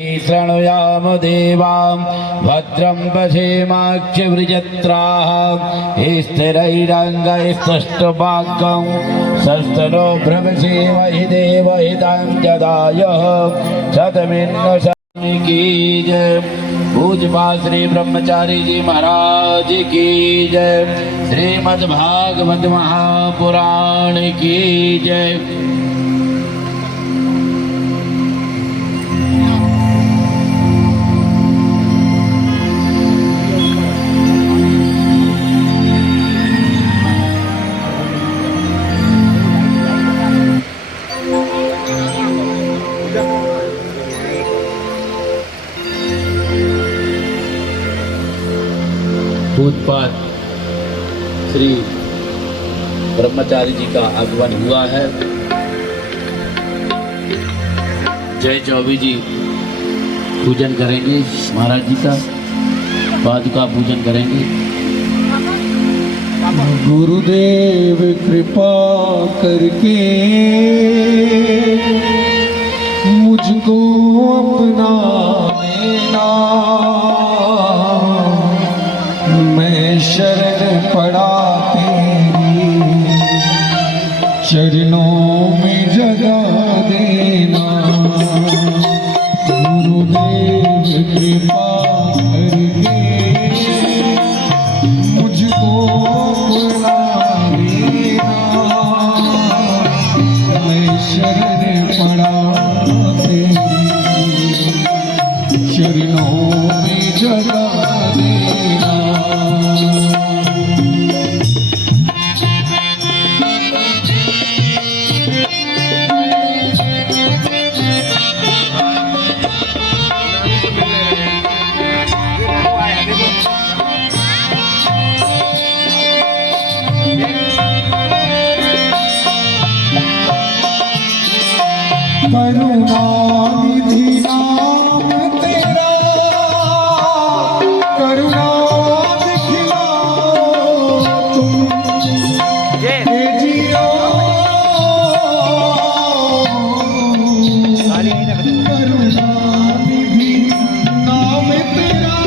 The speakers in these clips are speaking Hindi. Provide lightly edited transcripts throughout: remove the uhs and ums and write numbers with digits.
शृणुयाम देवां भद्रं पश्येमाक्षिवृजत्राः स्थिरैरङ्गैस्तुष्टुवाक्यं सस्तनो भ्रमसेमहि देवहितं जदायः शतमिन्न शतमी की जय। पूज्यपा श्री ब्रह्मचारी जी महाराज की जय। श्रीमद्भागवत महापुराण की जय। पूज्यपाद श्री ब्रह्मचारी जी का आगमन हुआ है। जय चौबी जी पूजन करेंगे, महाराज जी का पादुका पूजन करेंगे। गुरुदेव कृपा करके मुझको अपना लेना, मैं शरण पड़ा तेरी चरणों में जगा देना। गुरुदेव कृपा करके मुझको अपना लेना, मैं शरण पड़ा तेरी चरणों में जगा देना। करुणानिधि नाम तेरा, करुणा दिखलाओ तुम हे जियो। करुणानिधि नाम तेरा,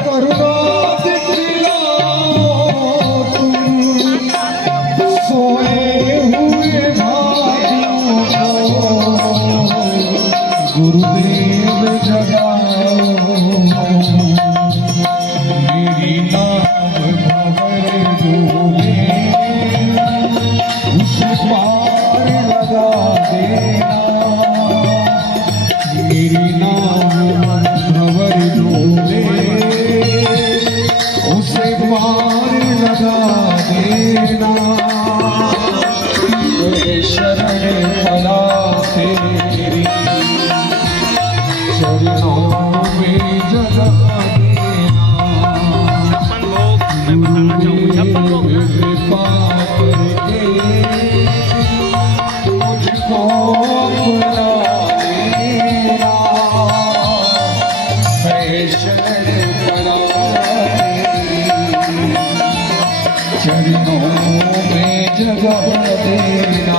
करुणा दिखलाओ तुम सोए हुए गुरुदेव जगाओ। मेरी नाव भंवर डूबे उस पार लगा देना। मेरी नाव भंवर डूबे उसे पार लगा देना। शरण पड़ा तेरी चरणों में जगा देना। कृपा करके मुझको अपना लेना, मैं शरण पड़ा तेरी चरणों में जगा देना।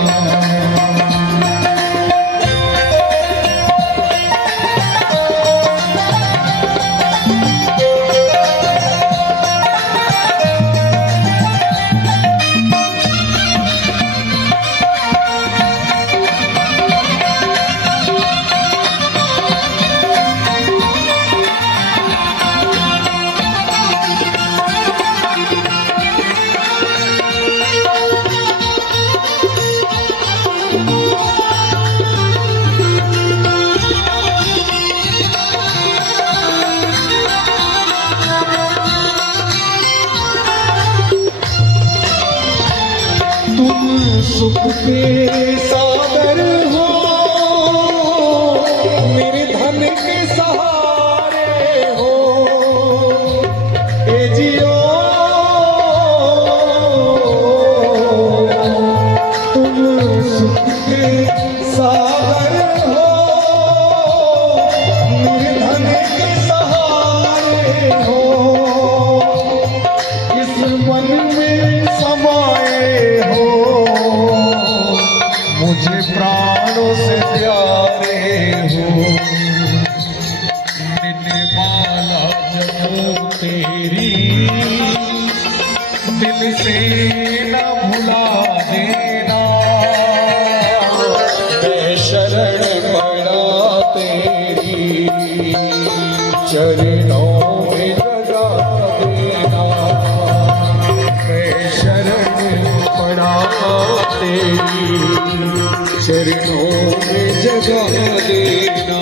तुम सुख के सागर हो, मेरे धन के सहारे हो। ए जियो तुम सुख के सागर हो, मेरे धन के सहारे हो। इस मन में समाए हो, मुझे प्राण तेरी चरणों में जगा देना मैं शरण पड़ा तेरी चरणों में जगा देना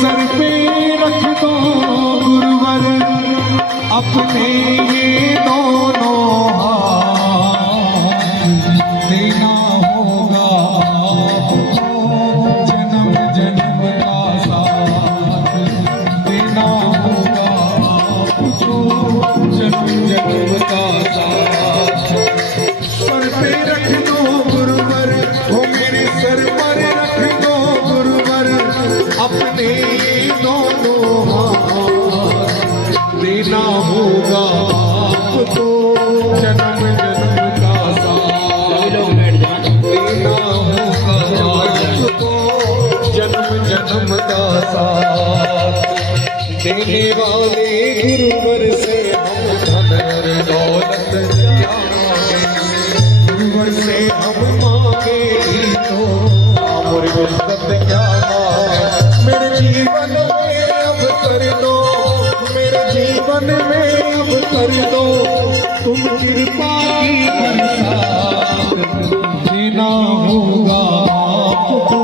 सर पे रख दो गुरुवर अपने ये दोनों हाथ देना होगा आपको जन्म जन्म का साथ देना होगा आपको जन्म जन्म का साथ सर पे रख दो गुरुवर वो मेरे सर पर रख दो गुरुवर अपने दोनों हाथ देना होगा आपको जन्म जन्म का साथ देना होगा आपको जन्म जन्म का साथ देने वाले गुरुवर से हम धन और दौलत क्या मांगे गुरुवर से हम मांगे ही तो और इज्जत क्या मांगे मेरे जीवन में अब कर दो मेरे जीवन में अब कर दो तुम कृपा की बरसात देना होगा आपको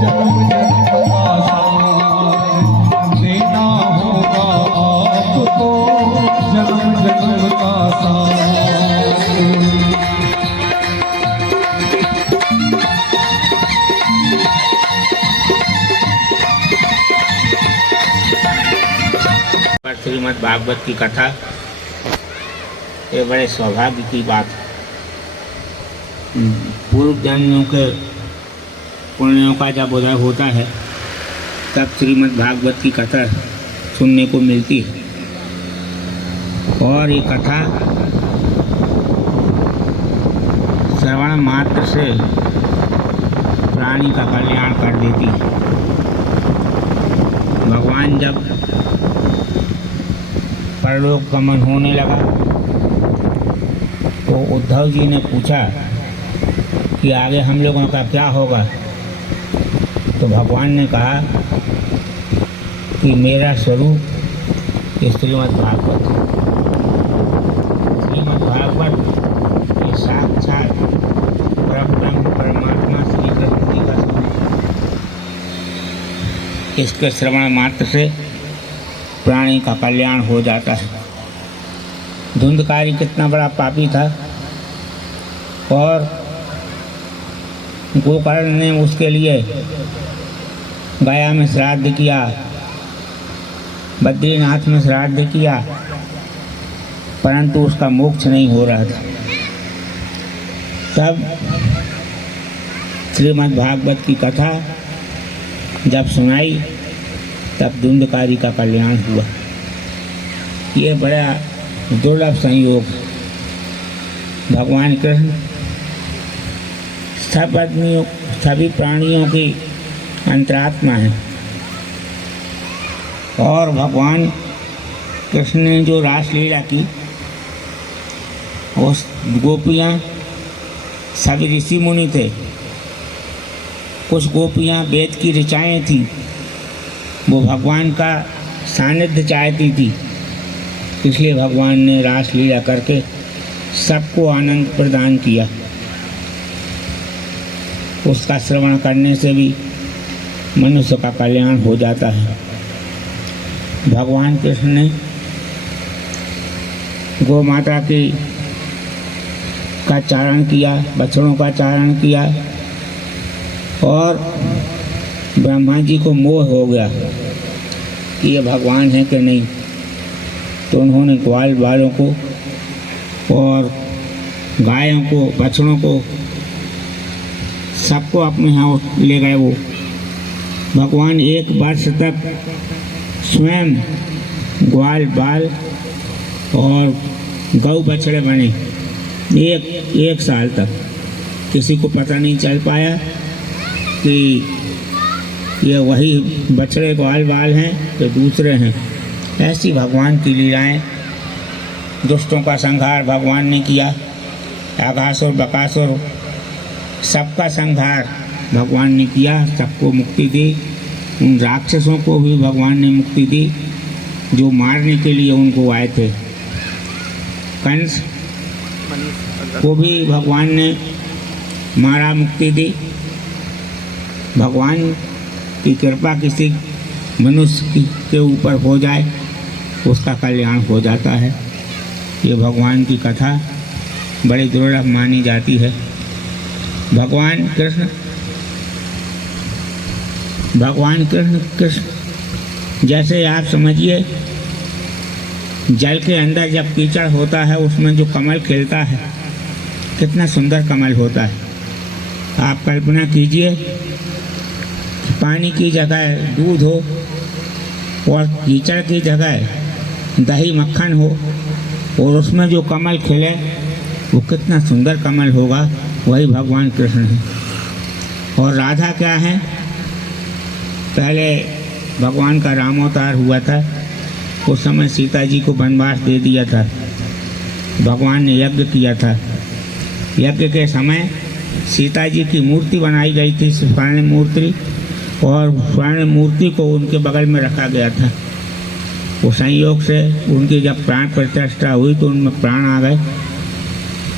जन्म जन्म का साथ देना होगा आपको जन्म जन्म का साथ श्रीमद् भागवत की कथा ये बड़े सौभाग्य की बात है। पूर्व जन्मों के पुण्यों का जब उदय होता है तब श्रीमद् भागवत की कथा सुनने को मिलती है और ये कथा श्रवण मात्र से प्राणी का कल्याण कर देती है। भगवान जब परलोक गमन होने लगा तो उद्धव जी ने पूछा कि आगे हम लोगों का क्या होगा। तो भगवान ने कहा कि मेरा स्वरूप ये श्रीमद् भागवत है। श्रीमद् भागवत ये साक्षात परब्रह्म परमात्मा श्री कृष्ण जी का स्वरूप है। इसके श्रवण मात्र से प्राणी का कल्याण हो जाता है। धुंधकारी कितना बड़ा पापी था और गोकर्ण ने उसके लिए गया में श्राद्ध किया, बद्रीनाथ में श्राद्ध किया, परंतु उसका मोक्ष नहीं हो रहा था। तब श्रीमद् भागवत की कथा जब सुनाई तब धुंधकारी का कल्याण हुआ। ये बड़ा दुर्लभ संयोग। भगवान कृष्ण सभी प्राणियों की अंतरात्मा है और भगवान कृष्ण ने जो रासलीला की उस गोपियाँ सभी ऋषि मुनि थे। कुछ गोपियाँ वेद की ऋचाएँ थीं, वो भगवान का सानिध्य चाहती थी, इसलिए भगवान ने रासलीला करके सबको आनंद प्रदान किया। उसका श्रवण करने से भी मनुष्य का कल्याण हो जाता है। भगवान कृष्ण ने गौ माता की का चारण किया, बछड़ों का चारण किया और ब्रह्मा जी को मोह हो गया कि ये भगवान है कि नहीं। तो उन्होंने ग्वाल बालों को और गायों को, बछड़ों को, सबको अपने यहाँ ले गए। वो भगवान 1 वर्ष तक स्वयं ग्वाल बाल और गौ बछड़े बने। एक साल तक किसी को पता नहीं चल पाया कि ये वही बछड़े ग्वाल बाल हैं तो दूसरे हैं। ऐसी भगवान की लीलाएं, दुष्टों का संहार भगवान ने किया, अघासुर बकासुर सबका संहार भगवान ने किया, सबको मुक्ति दी। उन राक्षसों को भी भगवान ने मुक्ति दी जो मारने के लिए उनको आए थे। कंस को भी भगवान ने मारा, मुक्ति दी। भगवान की कृपा किसी मनुष्य के ऊपर हो जाए, उसका कल्याण हो जाता है। ये भगवान की कथा बड़ी दुर्लभ मानी जाती है। भगवान कृष्ण जैसे आप समझिए, जल के अंदर जब कीचड़ होता है उसमें जो कमल खिलता है, कितना सुंदर कमल होता है। आप कल्पना कीजिए कि पानी की जगह दूध हो और कीचड़ की जगह दही मक्खन हो और उसमें जो कमल खिले वो कितना सुंदर कमल होगा। वही भगवान कृष्ण है। और राधा क्या है? पहले भगवान का रामावतार हुआ था, उस समय सीता जी को वनवास दे दिया था। भगवान ने यज्ञ किया था। यज्ञ के समय सीता जी की मूर्ति बनाई गई थी, स्वर्ण मूर्ति, और स्वर्ण मूर्ति को उनके बगल में रखा गया था। वो संयोग से उनकी जब प्राण प्रतिष्ठा हुई तो उनमें प्राण आ गए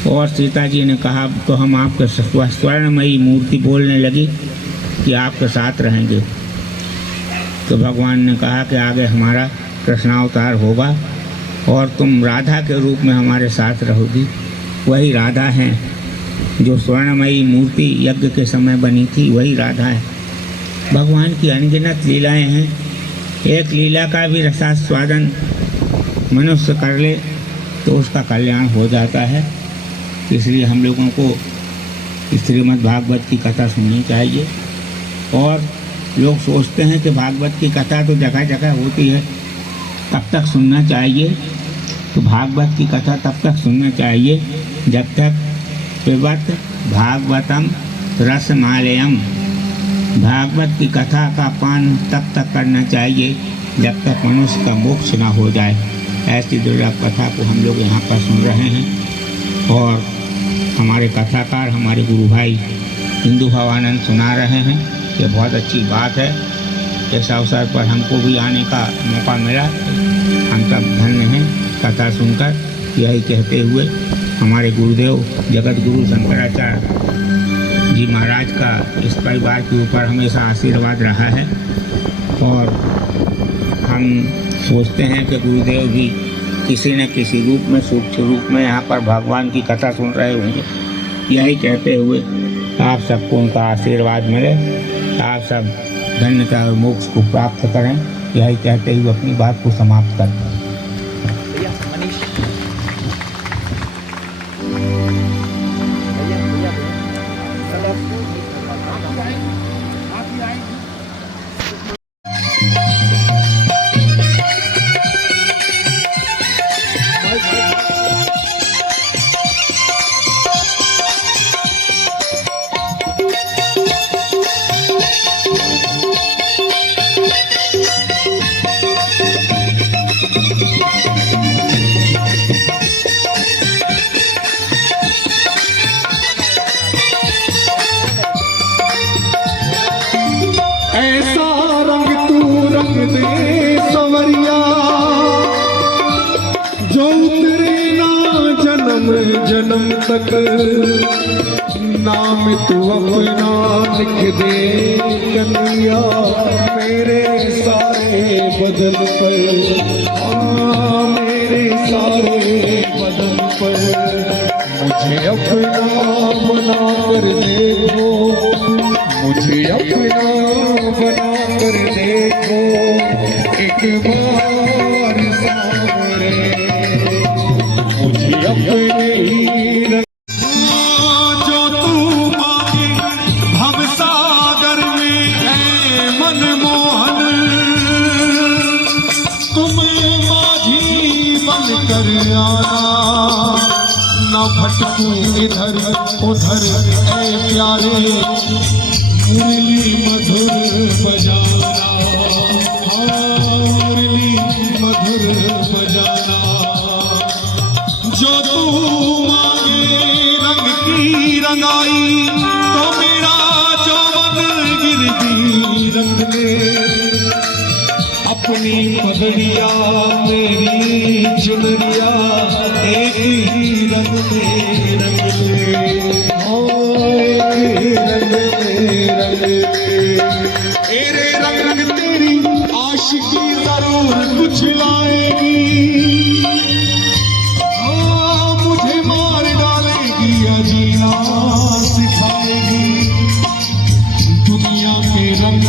और सीता जी ने कहा तो हम आपके स्वर्णमयी मूर्ति बोलने लगी कि आपके साथ रहेंगे। तो भगवान ने कहा कि आगे हमारा कृष्णावतार होगा और तुम राधा के रूप में हमारे साथ रहोगी। वही राधा हैं जो स्वर्णमयी मूर्ति यज्ञ के समय बनी थी, वही राधा है। भगवान की अनगिनत लीलाएं हैं। एक लीला का भी रसास्वादन मनुष्य कर ले तो उसका कल्याण हो जाता है। इसलिए हम लोगों को श्रीमद् भागवत की कथा सुननी चाहिए। और लोग सोचते हैं कि भागवत की कथा तो जगह जगह होती है, तब तक सुनना चाहिए। तो भागवत की कथा तब तक सुनना चाहिए जब तक पिबत भागवतम रसमालयम, भागवत की कथा का पान तब तक करना चाहिए जब तक मनुष्य का मोक्ष न हो जाए। ऐसी दुर्लभ कथा को हम लोग यहाँ पर सुन रहे हैं और हमारे कथाकार हमारे गुरु भाई हिंदू भवानंद सुना रहे हैं। ये बहुत अच्छी बात है। इस अवसर पर हमको भी आने का मौका मिला, हम सब धन्य हैं कथा सुनकर। यही कहते हुए हमारे गुरुदेव जगत गुरु शंकराचार्य जी महाराज का इस परिवार के ऊपर हमेशा आशीर्वाद रहा है और हम सोचते हैं कि गुरुदेव भी किसी न किसी रूप में, सूक्ष्म रूप में यहाँ पर भगवान की कथा सुन रहे होंगे। यही कहते हुए आप सबको उनका आशीर्वाद मिले, आप सब धन्यता और मोक्ष को प्राप्त करें। यही कहते हुए अपनी बात को समाप्त करते हैं। ऐसा रंग तू रंग दे सवरिया, जो उतरे ना जन्म जन्म तक। नाम तू अपना लिख दे कन्हैया, मेरे सारे बदन पर। मेरे मेरे सारे बदन पर, मुझे अपना बना कर देखो, मुझे अपना बना कर देखो एक बार सामने, मुझे अपने ही जो तू मांगे भवसागर में है मनमोहन, तुम माझी बन कर आना, न भटकूं इधर उधर ऐ प्यारे, मुरली मधुर बजाना, हाँ मुरली मधुर बजाना, जो तू मांगे रंग की रंगाई, तो मेरा जौवन गिरदी रंग ले, अपनी पगड़िया मेरी चुनरिया एक ही रंग में रंग ले, एक ही रंग में रंग ले, तेरे रंग तेरी आशिकी जरूर कुछ लाएगी, मुझे मार डालेगी या जीना सिखाएगी, दुनिया के रंग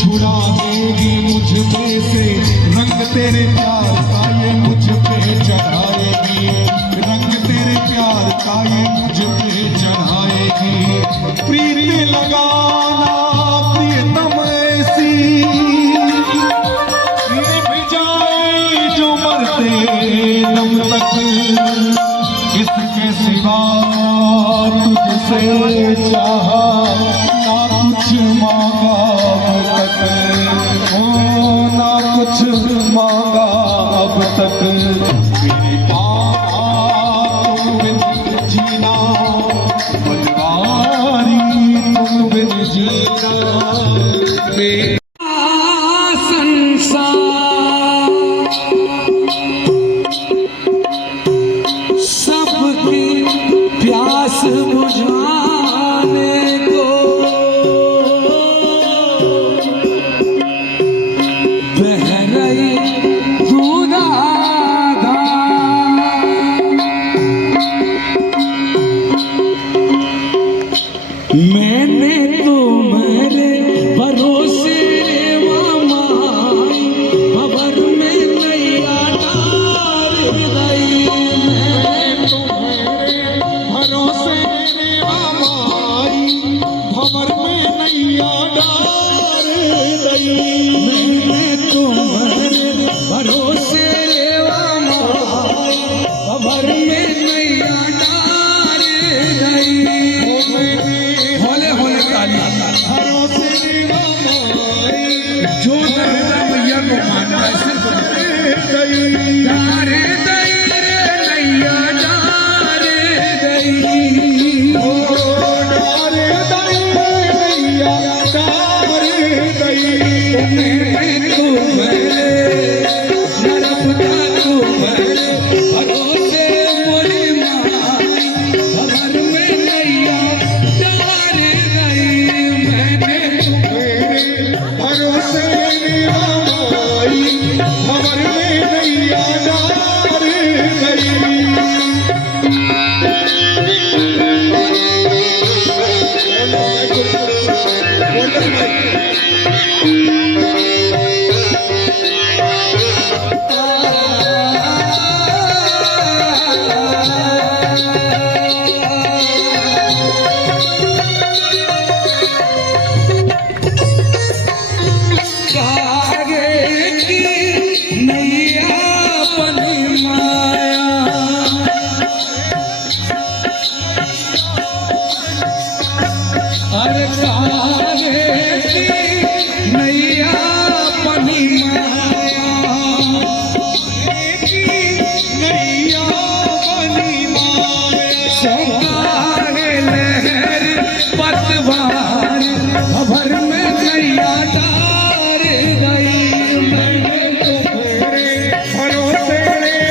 छुड़ा देगी मुझ में से, रंग तेरे प्यार का ये मुझ पे चढ़ाएगी, रंग तेरे प्यार का ये मुझ पे चढ़ाएगी, प्रीति लगाना प्रियतम ऐसी, निभ जाए जो मरते दम तक, इसके सिवा तुझसे चाहा ना कुछ मांगा अब तक, ओ ना कुछ मांगा अब तक, मेरे पापा तुम बिन जीना, बनवारी तुम बिन जीना, मेरे सबकी प्यास बुझाने को बह रही दूधाधार, मैंने तुम्हारे भरोसे माई खबर में नैया डाल गई, मैं तुम्हारे भरोसे माई खबर में नैया डाल गई, मैंने तुम्हारे भरोसे माई खबर में नैया डाल गई, होले होले काली भरोसे माई, जो दरदा मैया को मानता है सिर्फ डारे दई रे नैया डारे दई, ओ डारे दई नैया डारे दई, मैं तुम्हारे नरपता तुम्हारे भरोसे मोरी माई खबर में नैया डारे गई, मैंने तुम्हारे भरोसे माई खबर में नैया डार गई, कागे की नैया बनी माया, अरे कागे की नैया बनी माया, नैया बनी माया, सौगारे लहर पतवार खबर में नैया डार गई, मैंने तुम्हारे भरोसे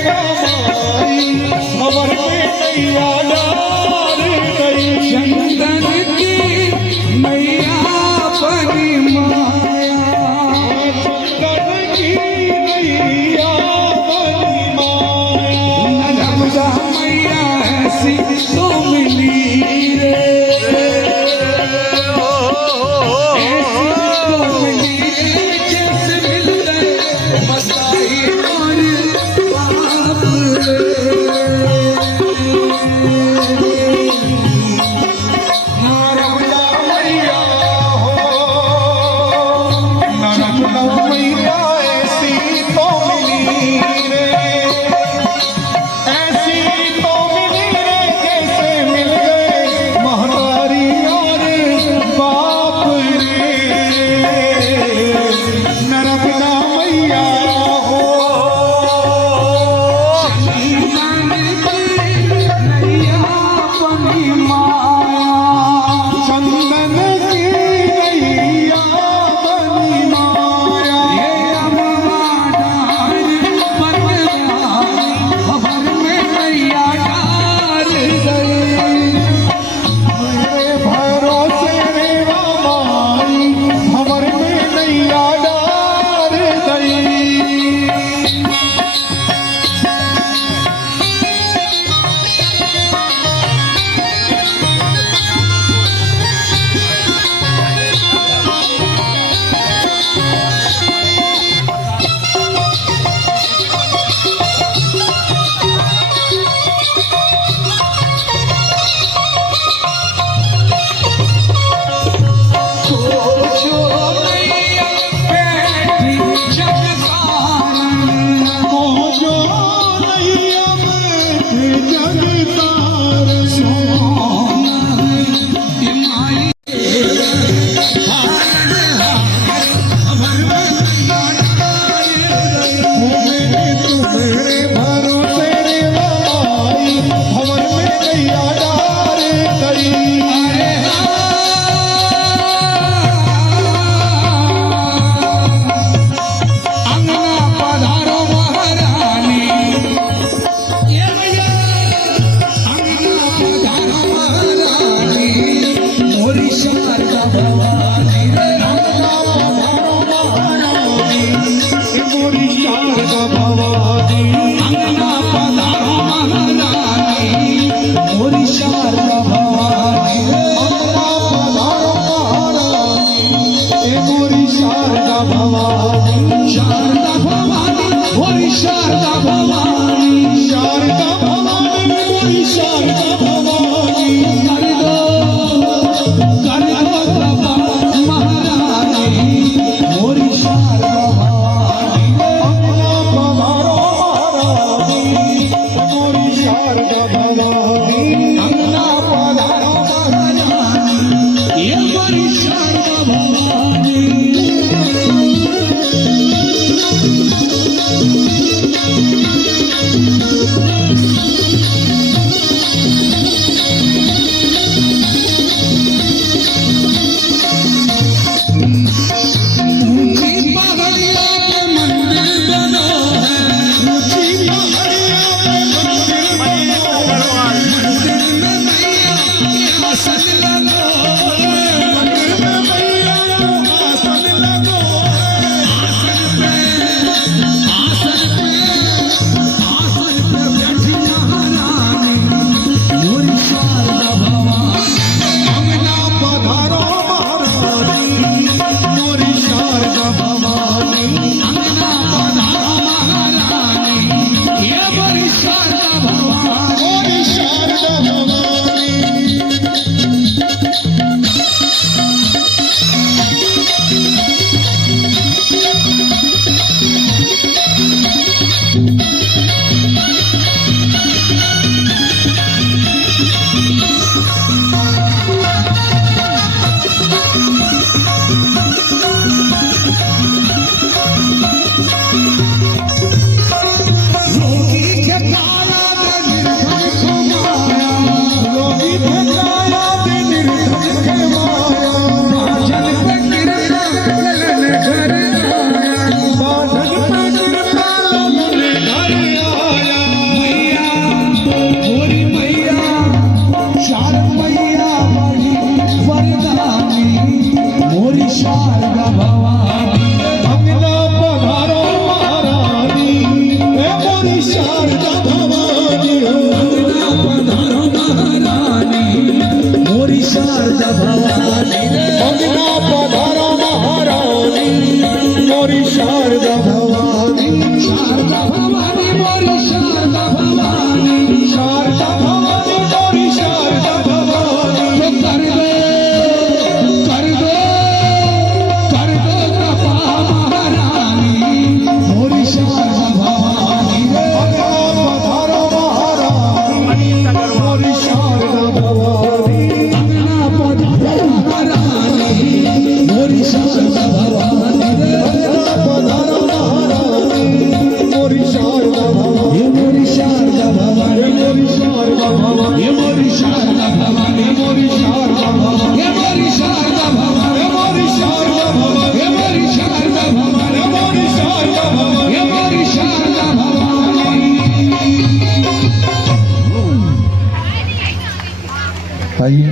माई खबर में नैया डार गई, चंदन की नैया बनी माया, चंदन की नैया बनी माया, ऐसी तो मिली रे, ऐसी तो मिली रे, जैसे मिलते मसाई और बाप रे। नर्मदा मैया हो, नर्मदा मैया ऐसी तो मिली रे, ऐसी तो मिली रे, जैसे मिल गए महतारी और बाप रे। नर्मदा मैया हो, चंदन की नैया बनी माया, चंदन की नैया बनी माया, ये अम्मा डार बनवाई, खबर में नैया डार गई। मेरे भरोसे रे रामाई, भंवर में नैया डार गई। खोजो नैया बैठी जगतारण, खोजो नैया बैठे जगतार, मेरे भरोसे रे रामाई, भंवर में नैया डार गई। अंगना पधारो महारानी, ये भैया अंगना पधारो महारानी, मोरी शारदा भवानी रे, अंगना पधारो महारानी, ए मोरी शारदा भवानी। अंगना पधारो महारानी, मोरी शारदा भवानी रे, अंगना पधारो महारानी, ए मोरी शारदा भवानी। शारदा भवानी, मोरी शारदा भवानी, शारदा भवानी, मोरी शारदा भवानी। कर दो कृपा महारानी, मोरी शारदा भवानी, अंगना पधारो महारानी, ए मोरी शारदा भवानी। अंगना पधारो महारानी, ये मोरी शारदा भवानी। ऊंची पहाड़ियों पे मंदिर बना है, ऊंची पहाड़ियों पे मंदिर बना है, मंदिर में मैया के आसन लगो है, मंदिर में मैया को आसन लगो है, आसन पे बैठी महारानी, मोरी शारदा भवानी। अंगना पधारो महारानी, मोरी शारदा भवानी। अंगना पधारो महारानी, ये मोरी शारदा भवानी। मोरी शारदा भवानी। रोगी के काया दे निर्धन को माया, रोगी भेजाया दे निर्धन के माया, बाजन पे कृपा ललन घर आया, बांधन पे कृपा ललन घर आया। मैया मोरी मैया, शारदा मैया बड़ी वरदानी, मोरी शारदा भवानी। अंगना पधारो महारानी, ए मोरी शारदा भवानी। अंगना पधारो शारदा भवानी रे अंगना पधारो महारानी मोरी शारदा भवानी शारदा भवानी मोरी शारदा भवानी शारदा भवानी मोरी शारदा भवानी तो कर दो कृपा महारानी मोरी शारदा भवानी रे अंगना पधारो महारानी मोरी शारदा भवानी अंगना पधारो महारानी मोरी शारदा भवानी रे अंगना पधारो महारानी मोरी शारदा भवानी ये मोरी शारदा भवानी मोरी शारदा भवानी ये मोरी शारदा भवानी मोरी शारदा भवानी ये मोरी शारदा भवानी मोरी शारदा भवानी ये मोरी शारदा भवानी मोरी शारदा भवानी ये मोरी शारदा भवानी आइए